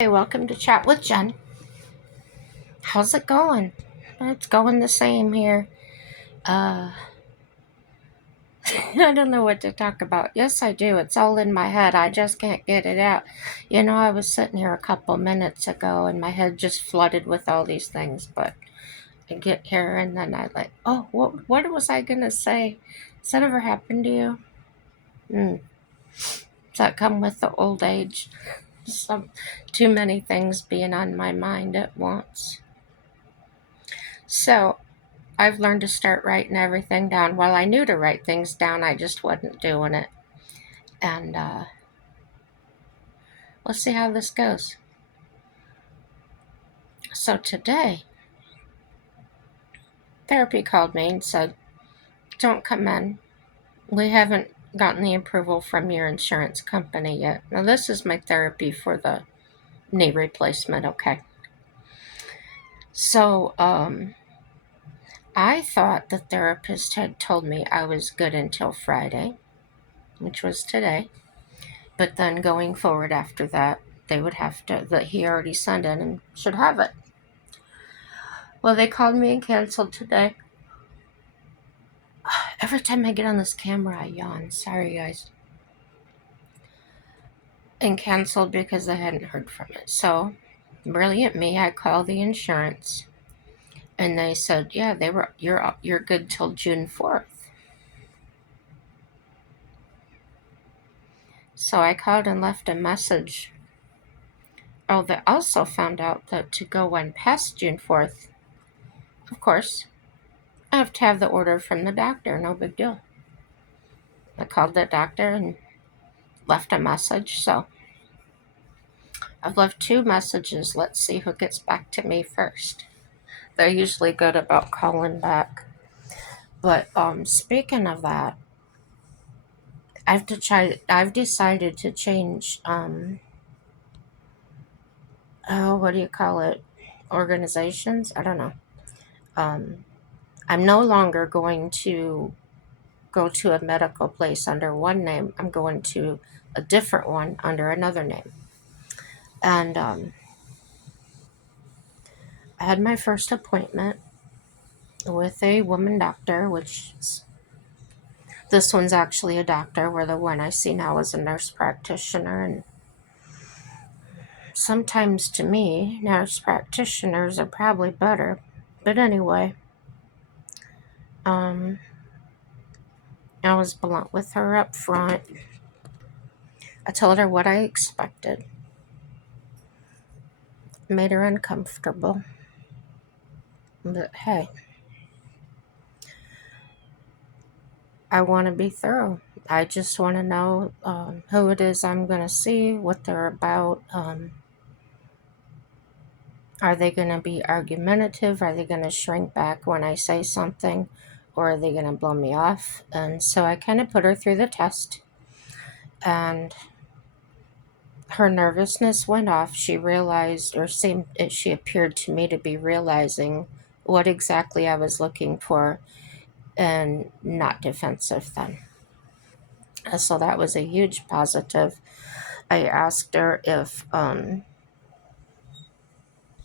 Hey, welcome to Chat with Jen. How's it going? It's going the same here. Uh, I don't know what to talk about. Yes, I do. It's all in my head. I just can't get it out. I was sitting here a couple minutes ago and my head just flooded with all these things, but I get here and then I like, oh, what was I going to say? Has that ever happened to you? Does that come with the old age? Some too many things being on my mind at once. So, I've learned to start writing everything down. Well, I knew to write things down, I just wasn't doing it. And let's see how this goes. So today, therapy called me and said, don't come in. We haven't gotten the approval from your insurance company yet. Now, this is my therapy for the knee replacement, okay? So, I thought the therapist had told me I was good until Friday, which was today. But then going forward after that, they would have to, that he already sent in and should have it. Well, they called me and canceled today. Every time I get on this camera, I yawn. Sorry, guys. And canceled because I hadn't heard from it. So, brilliant me, I called the insurance, and they said, "Yeah, you're good till June 4th." So I called and left a message. Oh, they also found out that to go on past June 4th, of course, I have to have the order from the doctor. No big deal. I called the doctor and left a message. So I've left two messages. Let's see who gets back to me first. They're usually good about calling back. But speaking of that, I've decided to change. Oh, what do you call it? Organizations. I don't know. Um, I'm no longer going to go to a medical place under one name. I'm going to a different one under another name. And I had my first appointment with a woman doctor, which this one's actually a doctor, where the one I see now is a nurse practitioner. And sometimes to me, nurse practitioners are probably better. But anyway, um, I was blunt with her up front. I told her what I expected, made her uncomfortable. But hey, I want to be thorough. I just want to know who it is I'm going to see, what they're about. Are they going to be argumentative? Are they going to shrink back when I say something? Or are they going to blow me off? And so I kind of put her through the test. And her nervousness went off. She realized, or she appeared to me to be realizing what exactly I was looking for and not defensive then. So that was a huge positive. I asked her if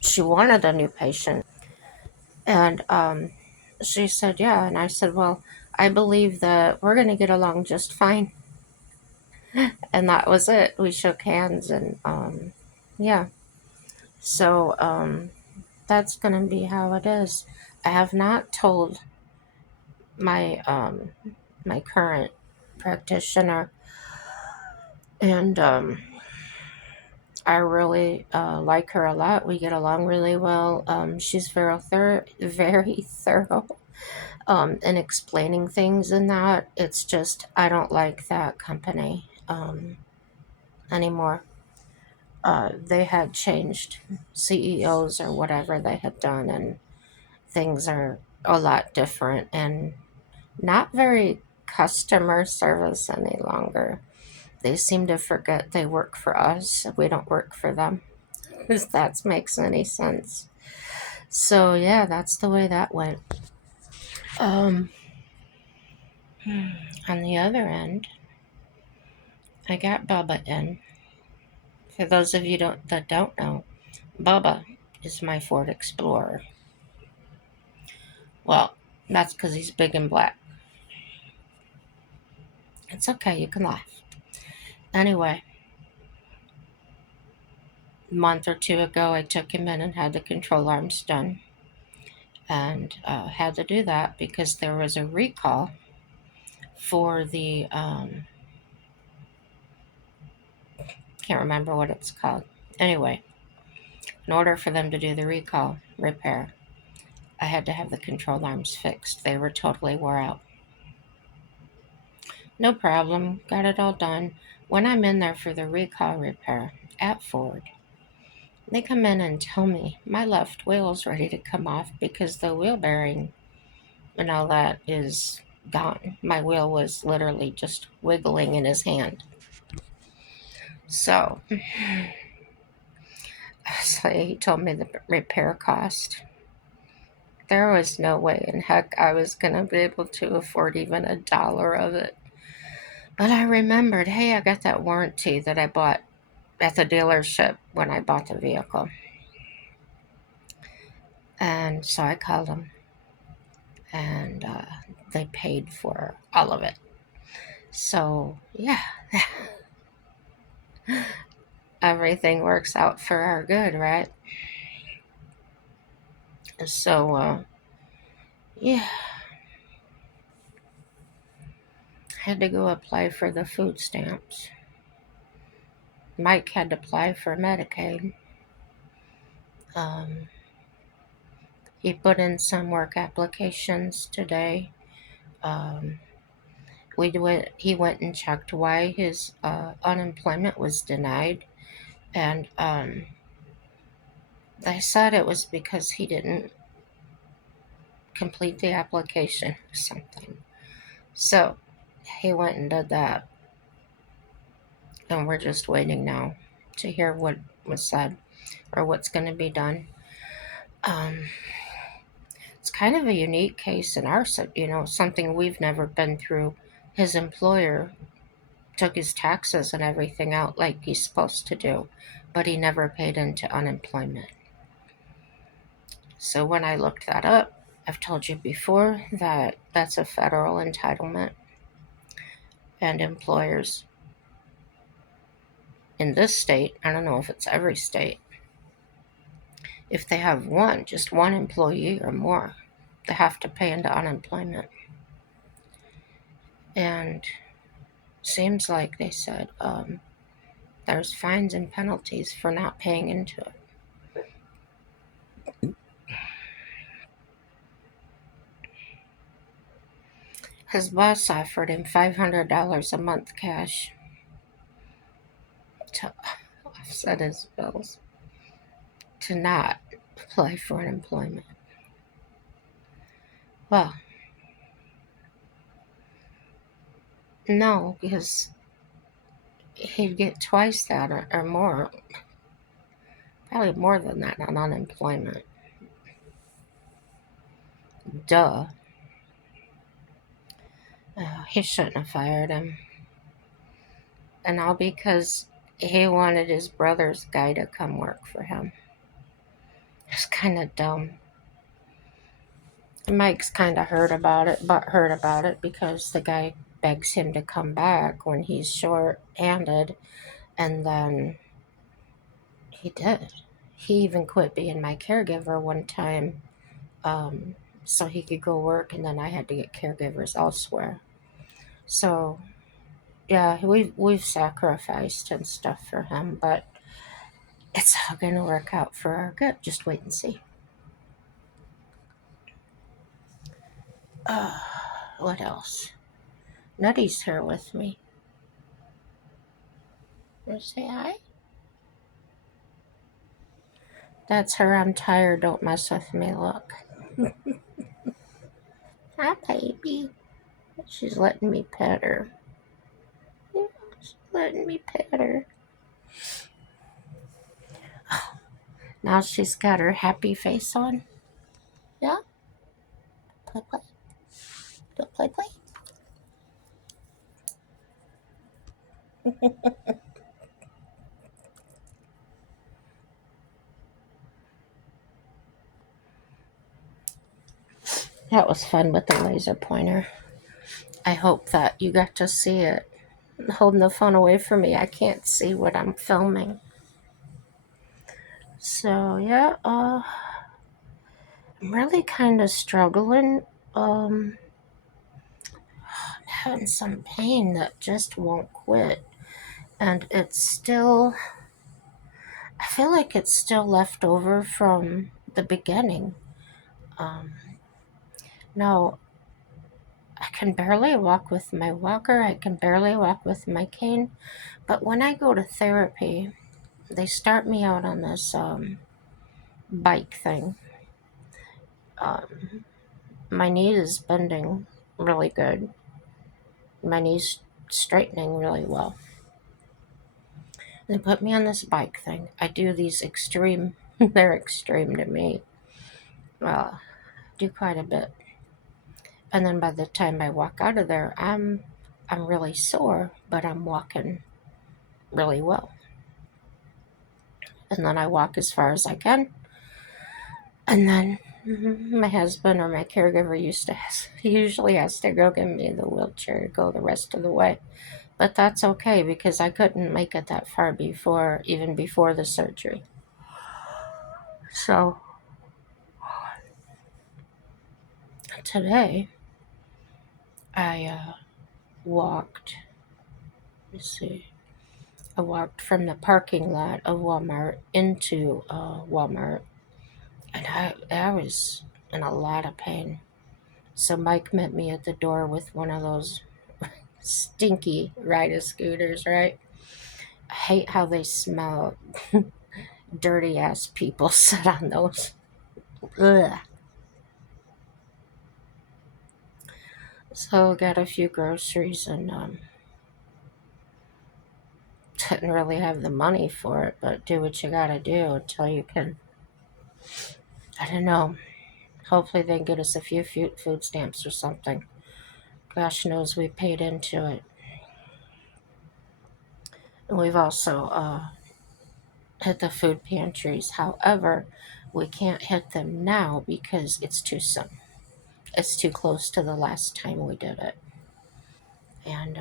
she wanted a new patient. And she said, yeah. And I said, well, I believe that we're going to get along just fine. And that was it. We shook hands and yeah. So that's going to be how it is. I have not told my my current practitioner, and I really like her a lot. We get along really well. She's very thorough in explaining things and that. It's just, I don't like that company anymore. They had changed CEOs or whatever they had done, and things are a lot different and not very customer service any longer. They seem to forget they work for us. We don't work for them. If that makes any sense. So yeah, that's the way that went. Um, on the other end, I got Bubba in For those of you that don't know, Bubba is my Ford Explorer. Well, that's because he's big and black. It's okay, you can laugh. Anyway, a month or two ago, I took him in and had the control arms done. And had to do that because there was a recall for the, can't remember what it's called. Anyway, in order for them to do the recall repair, I had to have the control arms fixed. They were totally wore out. No problem, got it all done. When I'm in there for the recall repair at Ford, they come in and tell me my left wheel's ready to come off because the wheel bearing and all that is gone. My wheel was literally just wiggling in his hand. So, so he told me the repair cost. There was no way in heck I was going to be able to afford even $1 of it. But I remembered, hey, I got that warranty that I bought at the dealership when I bought the vehicle. And so I called them, and they paid for all of it. So, yeah, everything works out for our good, right? So, yeah, had to go apply for the food stamps. Mike had to apply for Medicaid. Um, he put in some work applications today. Um, he went and checked why his unemployment was denied, and they said it was because he didn't complete the application or something. So he went and did that, and we're just waiting now to hear what was said or what's going to be done. Um, it's kind of a unique case in our, something we've never been through. His employer took his taxes and everything out like he's supposed to do, but he never paid into unemployment. So when I looked that up, I've told you before that that's a federal entitlement, and employers in this state, I don't know if it's every state, if they have just one employee or more, they have to pay into unemployment. And seems like they said there's fines and penalties for not paying into it. His boss offered him $500 a month cash to offset his bills, to not apply for unemployment. Well, no, because he'd get twice that or more, probably more than that on unemployment. Duh. He shouldn't have fired him. And all because he wanted his brother's guy to come work for him. It's kind of dumb. Mike's kind of hurt about it because the guy begs him to come back when he's short-handed, and then he did. He even quit being my caregiver one time, so he could go work, and then I had to get caregivers elsewhere. So yeah, we've sacrificed and stuff for him, but it's all gonna work out for our good. Just wait and see. Uh, what else? Nutty's here with me. Want to say hi? That's her. I'm tired. Don't mess with me. Look. Hi, baby. She's letting me pet her. Yeah, she's letting me pet her. Now she's got her happy face on. Yeah? Play, play. Don't play, play. That was fun with the laser pointer. I hope that you got to see it. Holding the phone away from me, I can't see what I'm filming. So yeah, I'm really kind of struggling. Um, Having some pain that just won't quit, and it's still. I feel like it's still left over from the beginning. Um, Now I can barely walk with my walker. I can barely walk with my cane. But when I go to therapy, they start me out on this bike thing. Um, my knee is bending really good. My knee's straightening really well. They put me on this bike thing. I do these extreme, they're extreme to me. Well, do quite a bit. And then by the time I walk out of there, I'm really sore, but I'm walking really well. And then I walk as far as I can. And then my husband or my caregiver usually has to go get me in the wheelchair to go the rest of the way. But that's okay because I couldn't make it that far before, even before the surgery. So today I walked, let's see, I walked from the parking lot of Walmart into Walmart, and I was in a lot of pain. So Mike met me at the door with one of those stinky rider scooters, right? I hate how they smell. Dirty ass people sit on those. Ugh. So got a few groceries and didn't really have the money for it, but do what you gotta do until you can. I don't know. Hopefully they can get us a few food stamps or something. Gosh knows we paid into it. And we've also hit the food pantries. However, we can't hit them now because it's too soon. It's too close to the last time we did it. And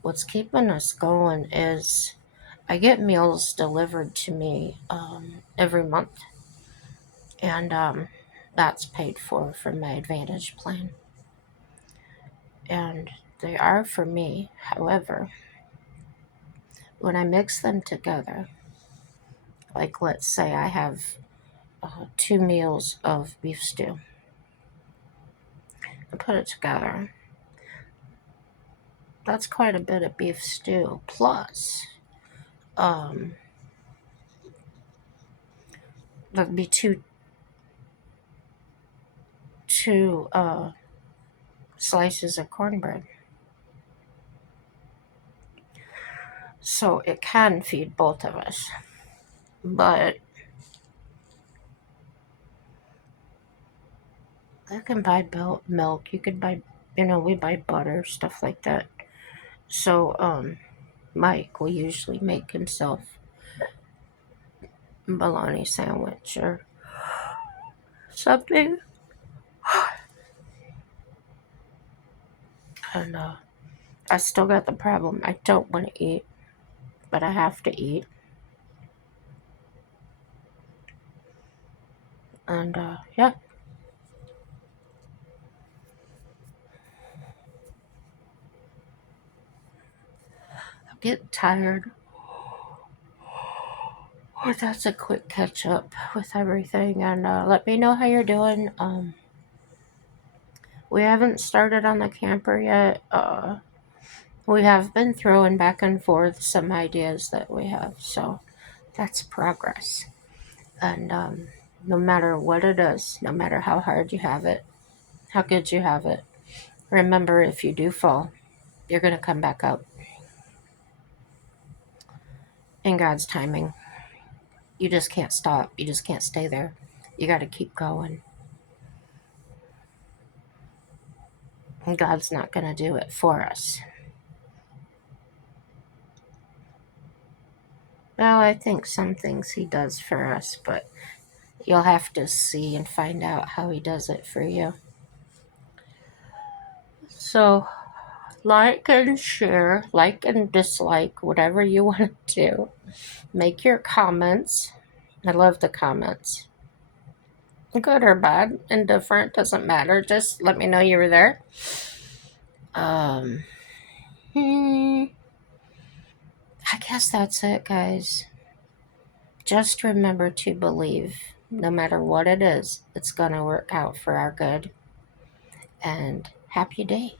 what's keeping us going is I get meals delivered to me every month, and that's paid for from my Advantage plan. And they are for me. However, when I mix them together, like let's say I have 2 meals of beef stew, I put it together. That's quite a bit of beef stew. Plus, um, there'd be two slices of cornbread. So it can feed both of us. But you can buy milk. You could buy, we buy butter, stuff like that. So, Mike will usually make himself a bologna sandwich or something. And I still got the problem. I don't want to eat, but I have to eat. And yeah, I'm getting tired. Well, that's a quick catch up with everything. And let me know how you're doing. We haven't started on the camper yet. We have been throwing back and forth some ideas that we have. So that's progress. And no matter what it is, no matter how hard you have it, how good you have it, remember if you do fall, you're going to come back up in God's timing. You just can't stop. You just can't stay there. You got to keep going. And God's not going to do it for us. Well, I think some things He does for us, but you'll have to see and find out how He does it for you. So, like and share, like and dislike, whatever you want to do. Make your comments. I love the comments. Good or bad, indifferent, doesn't matter. Just let me know you were there. Um, hmm, I guess that's it, guys. Just remember to believe, no matter what it is, it's going to work out for our good. And happy day.